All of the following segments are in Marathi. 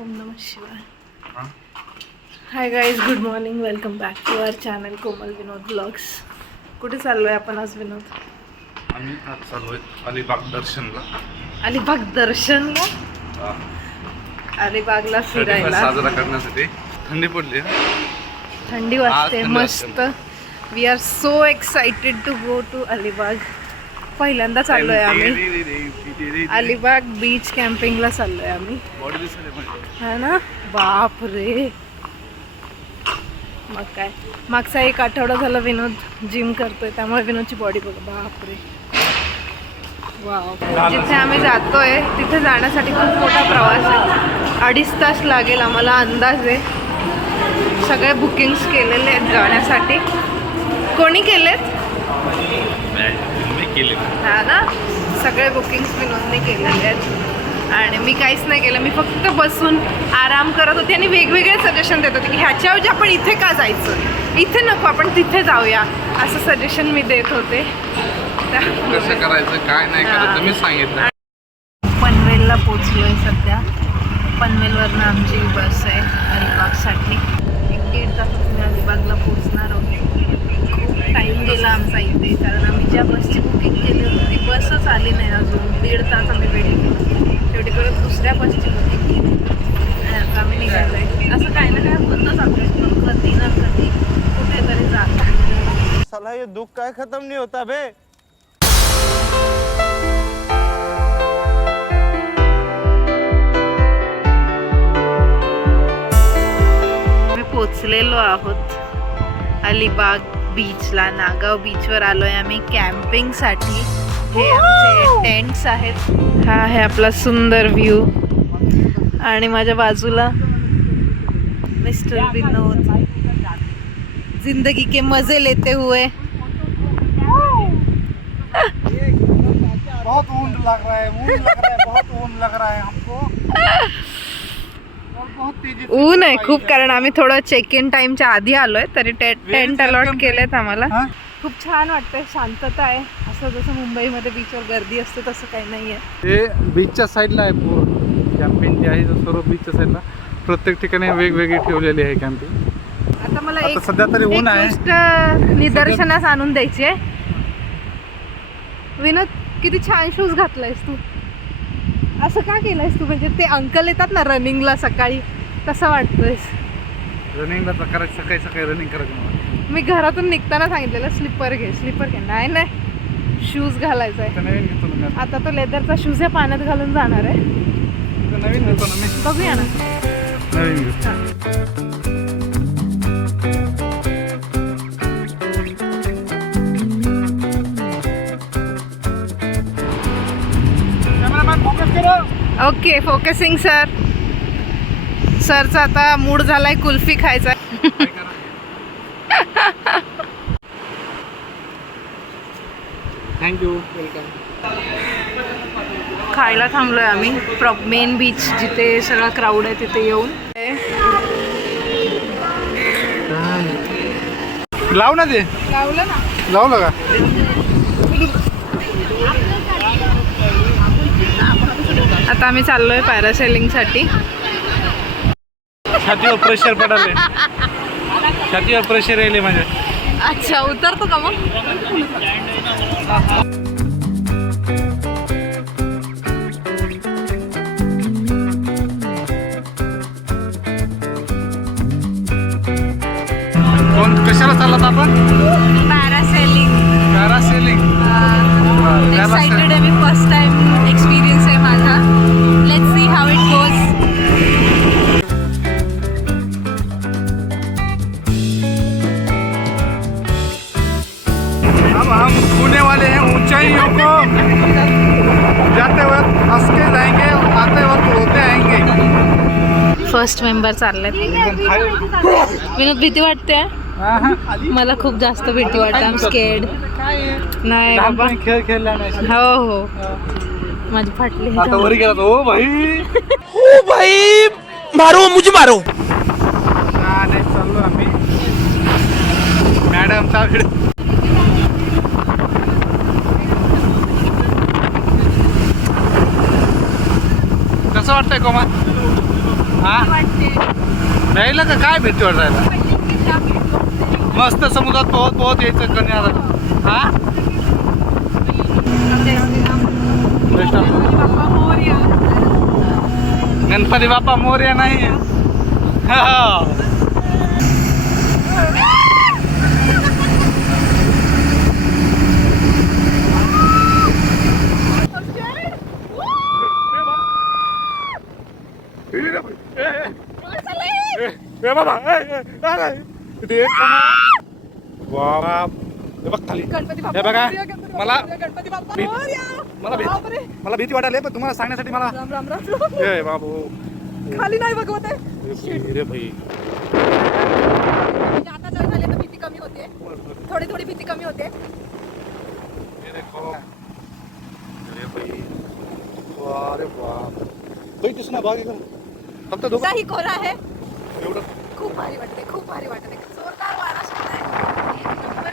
ओम नमः शिवाय. Hi guys, good morning. Welcome back to our channel Komal Vinod vlogs. कुठे चाललोय आपण आज विनोद? आम्ही आज चाललोय अलिबाग दर्शनला. अलिबाग दर्शनला? अलिबागला फिरायला साजरा करण्यासाठी. थंडी पडली. थंडी वाजते मस्त. We are so excited to go to Alibaug. पहिल्यांदा चाललोय आम्ही अलिबाग बीच कॅम्पिंगला चाललोय आम्ही. हा ना, बाप रे. मग काय, मागचा एक आठवडा झाला विनोद जिम करतोय, त्यामुळे विनोदची बॉडी बघा, बाप रे. वाव. जिथे आम्ही जातोय तिथे जाण्यासाठी खूप मोठा प्रवास आहे. 2.5 तास लागेल आम्हाला अंदाज आहे. सगळे बुकिंग्स केलेले आहेत जाण्यासाठी. कोणी केलेत? हा ना, सगळे बुकिंग्स विनोदने केलेले आहेत आणि मी काहीच नाही केलं. मी फक्त बसून आराम करत होते आणि वेगवेगळे सजेशन देत होते की ह्याच्याऐवजी आपण इथे का जायचं, इथे नको आपण तिथे जाऊया, असं सजेशन मी देत होते. कसं करायचं काय नाही करायचं मी सांगितलं. पनवेलला पोचलोय सध्या. पनवेलवरनं आमची बस आहे अलिबागसाठी. 1-1.5 तासात मी अलिबागला पोचणार आहोत. खूप टाईम गेला आमचा इथे, कारण आम्ही ज्या बसची बुकिंग केली होती ती बसच आली नाही अजून. 1.5 तास आम्ही वेट केली. शेवटी परत दुसऱ्या बसची बुकिंग केली आणि आता आम्ही निघालो आहे. असं काही ना काय होतंच आपल्याला, कधी ना कधी कुठेतरी जातो. साला ये दुख काय खत्म नहीं होता बे. पोचलेलो आहोत अलिबाग बीचला. नागाव बीचवर आलोय आम्ही कॅम्पिंगसाठी. हे आमचे टेंट्स आहेत. हा आहे आपला सुंदर व्ह्यू आणि माझ्या बाजूला मिस्टर विनोद जिंदगी के मजे लेते हुए. बहुत ऊन लग रहा है, बहुत ऊन लग रहा है हमको. ऊन आहे खूप, कारण आम्ही थोडं चेक इन टाइमच्या आधी आलोय, तरी टेंट अलॉट केलेत आम्हाला. खूप छान वाटतंय, शांतता आहे. असं जसं मुंबईमध्ये बीचवर गर्दी असते तसं काही नाहीये. हे बीचच्या साईडला आहे. पूर्ण कॅम्पिंग जे आहे सर्व बीचच्या साईडला. प्रत्येक ठिकाणी वेगवेगळी ठेवलेली आहे कॅम्पिंग. आता मला एक सध्या तरी ऊन आहे. गोष्ट निदर्शनास आणून द्यायची आहे. विनोद, किती छान शूज घातलायस तू. असं का केलंयस तू? म्हणजे ते अंकल येतात ना रनिंगला सकाळी, तसं वाटतोयस. रनिंगला करायचं, सकाळी सकाळी रनिंग करायचं मला. मी घरातून निघताना सांगितलेलं स्लीपर घे, स्लीपर घे. नाही नाही, शूज घालायचा आहे. नवीन घेतो ना मी. आता तो लेदरचा शूज आहे, पाण्यात घालून जाणार आहे. नवीन घेतो ना मी. बघूया ना, नवीन घेतो. ओके. Focusing sir. सरचा आता मूड झालाय कुल्फी खायचा. Thank you, welcome. खायला थांबलोय आम्ही मेन बीच, जिथे सगळा क्राऊड आहे तिथे येऊन. लाव ना ते. लावलं ना. लावलं का? आता आम्ही चाललोय पॅरासेलिंगसाठी. छातीवर प्रेशर पडाले. छातीवर प्रेशर यायले माझ्या. अच्छा, उतरतो का मग? कोण कशाला चाललात आपण? पॅरासेलिंग. पॅरासेलिंग. एक्साइटेड आहे मी. फर्स्ट टाइम एक्सपिरियन्स आहे माझा. Let's see how it goes. अब हम पुणे वाले हैं. ऊंचाइयों को जाते वक्त हंस के जाएंगे, आते वक्त रोते आएंगे. फर्स्ट मेंबर चाललेत. विनोद, भीती वाटते? मला खूप जास्त भीती वाटते. I am scared. नाही बाबा, खेळ खेळला नाही. हो हो, माझी फाटली. आता वर गेला. ओ भाई, ओ भाई, मारो मुझे मारो. नाही चाललो आम्ही मॅडमचा व्हिडिओ. कसं वाटतंय कोमा? हा वाटते राहिलं का काय भीती वाटायला मस्त समुद्रात पोहत पोहत यायचं कन्याला हा गणपती बाप्पा मोरया नाही गणपती हे बघा मला गणपती बाप्पा मला भीती वाटायला पण तुम्हाला सांगण्यासाठी मला राम राम राम ए बाबू खाली नाही बघवत आहे रे भाई आता जर झाले तर भीती कमी होते थोडी थोडी भीती कमी होते ये देखो अरे भाई अरे बाप भाई दिसना भाग फक्त दोघं ही खोला आहे एवढं खूप भारी वाटते खूप भारी वाटते जोरदार वारा सुटलाय एक नंबर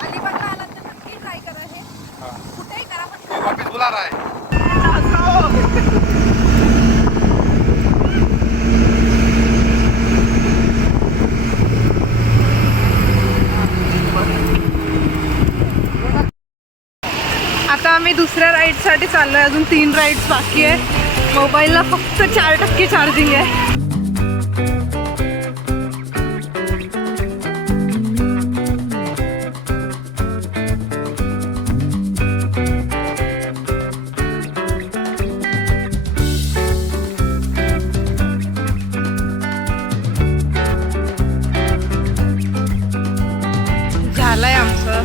अलिबागला आलात तर नक्की ट्राय करा हे कुठेही करा पण वापस बुला रहा है आता आम्ही दुसऱ्या राईडसाठी चाललोय अजून 3 राईड्स बाकी आहे मोबाईलला फक्त 4% चार्जिंग आहे झालंय आमचं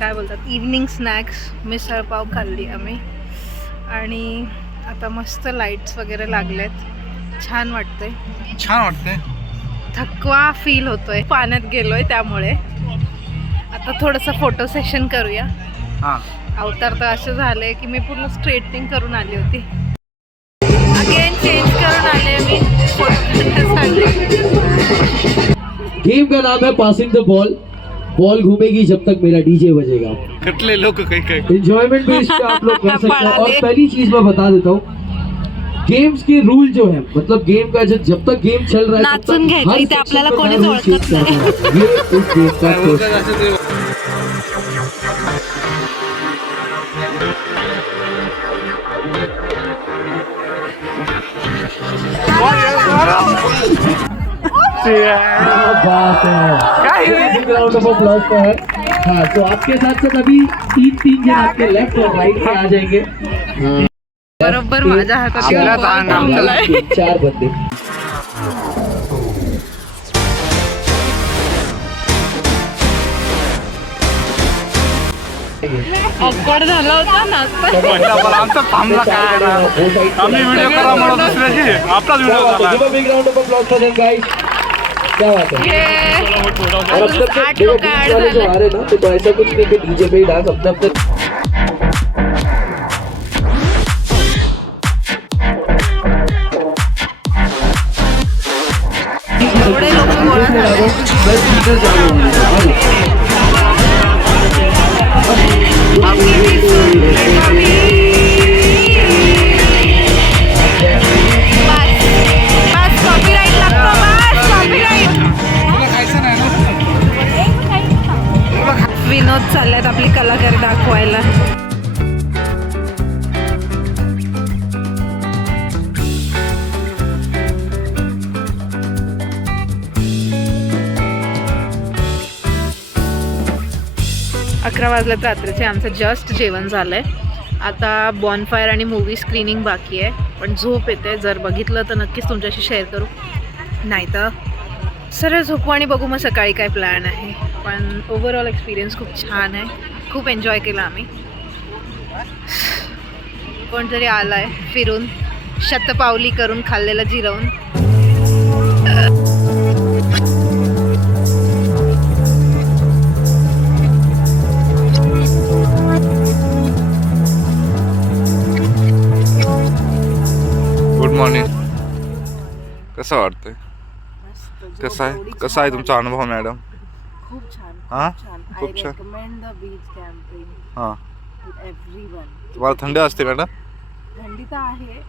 काय बोलतात इव्हनिंग स्नॅक्स मिसळपाव खाल्ली आम्ही आणि आता मस्त लाईट्स वगैरे लागलेत छान वाटतंय छान वाटतंय थकवा फील होतोय पाण्यात गेलोय त्यामुळे आता थोडंसं फोटो सेशन करूया हां अवतार तर असं झालंय की मी पूर्ण स्ट्रेटनिंग करून आली होती अगेन चेंज करून आले मी फोटो काढण्यासाठी गेम का नाम है पासिंग द बॉल बॉल घूमेगी जब तक मेरा डीजे बजेगा कटले लोक काही काही एंजॉयमेंट भी इसका आप लोग कर सकते हैं और पहली चीज मैं बता देता हूँ गेम्स के रूल जो है मतलब गेम का जब तक गेम चल रहा है नाचून घ्यायचं इथे आपल्याला कोणीच ओळखत नाही ये इस गेम का first बात है ग्राउंड ऑफ अप्लॉज पे है हाँ तो आपके साथ साथ अभी 3 जन आपके लेफ्ट और राइट से आ जाएंगे हाँ बरोबर माझ्या हातात आपल्याला ball जाणं थांबलाय. 4 बंदे Awkward झाला होता ना आमचा थांबला काय आम्ही व्हिडिओ करा म्हणून दुसऱ्याची आपलाच व्हिडिओ झाला Give a big round of applause for them guys. क्या बात है हे और अब अजून तक 8 देखो लोक बीच ऍड वाले जो झाले आ रहे हैं ना तो ऐसा कुछ नहीं कि डीजे पे ही डांस अपने अपने एवढे लोक गोळा झाले बस इधर जाओ बस कॉपीराईट लागतो बस कॉपीराईट तुला खायचं नाही ना विनोद चालल्यात आपली कलाकार दाखवायला अकरा वाजल्यात रात्रीचे आमचं जस्ट जेवण झालंय आता बॉनफायर आणि मूवी स्क्रीनिंग बाकी आहे पण झोप येते जर बघितलं तर नक्कीच तुमच्याशी शेअर करू नाही तर सरळ झोपू आणि बघू मग सकाळी काय प्लॅन आहे पण ओव्हरऑल एक्सपिरियन्स खूप छान आहे खूप एन्जॉय केला आम्ही कोणतरी आला आहे फिरून शतपावली करून खाल्लेलं जिरवून गुड मॉर्निंग कसं वाटतंय कसा आहे तुमचा अनुभव मॅडम खूप छान हां खूप खूप छान छान रेकमेंड द बीच कॅम्पिंग हां एव्हरीवन तुम्हाला थंडी असते मॅडम थंडी तर आहे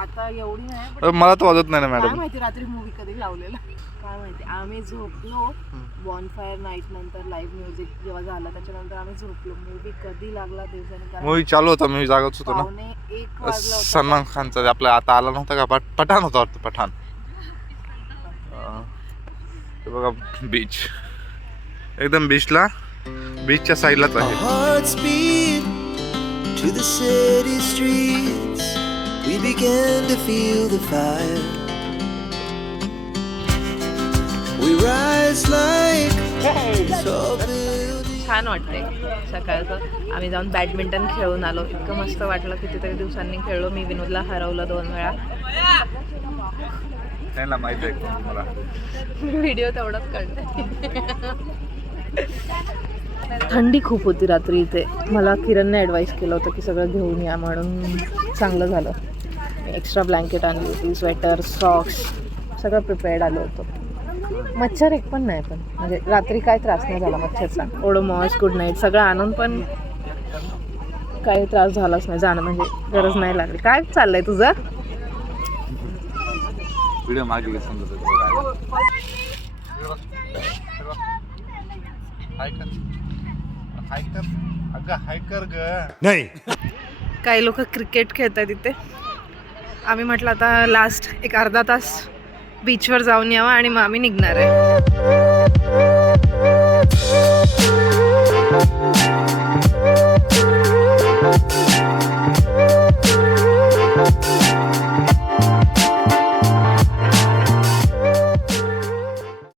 आता एवढी नाही पण मला तर वाजत नाही ना काय मॅडम. माहिती रात्री मूवी कधी लावलेला काय माहिती. आम्ही झोपलो बॉनफायर नाईट नंतर लाईव्ह म्युझिक जेव्हा झालं त्याच्यानंतर आम्ही झोपलो. मूवी कधी लागला दिवसाने कारण मूवी चालू होता, मी जागच होतो ना. 1:45 वाजला होता. सलमान खानचा आपला आता आला नव्हता का, पठाण होता वाटतं, पठाण. ते बघा बीच, एकदम बीचला, बीचच्या साईडलाच आहे. Hearts beat to the city streets. We began to feel the fire. We rise like tall buildings. छान वाटतंय सकाळचं. आम्ही जाऊन बॅडमिंटन खेळून आलो. इतकं मस्त वाटलं. कितीतरी दिवसांनी खेळलो. मी विनोदला हरवलं 2 वेळा. त्यांना माहिती आहे मला. व्हिडिओ तेवढाच काढते. थंडी खूप होती रात्री इथे. मला किरणने ॲडवाईस केलं होतं की सगळं घेऊन या म्हणून. चांगलं झालं. मी एक्स्ट्रा ब्लँकेट आणली होती, स्वेटर, सॉक्स सगळं प्रिपेअर्ड आलो होतो. मच्छर एक पण नाही, पण म्हणजे रात्री काय त्रास नाही झाला मच्छरचा. ओडोमॉस, गुड नाईट सगळं आणून पण काही त्रास झालाच नाही. जाणं म्हणजे गरज नाही लागली. काय चाललंय तुझं? व्हिडिओ मागे समजत हायकर ग नाही. काही लोक क्रिकेट खेळतात इथे. आम्ही म्हटलं आता लास्ट एक अर्धा तास बीचवर जाऊन यावं आणि मग आम्ही निघणार आहे.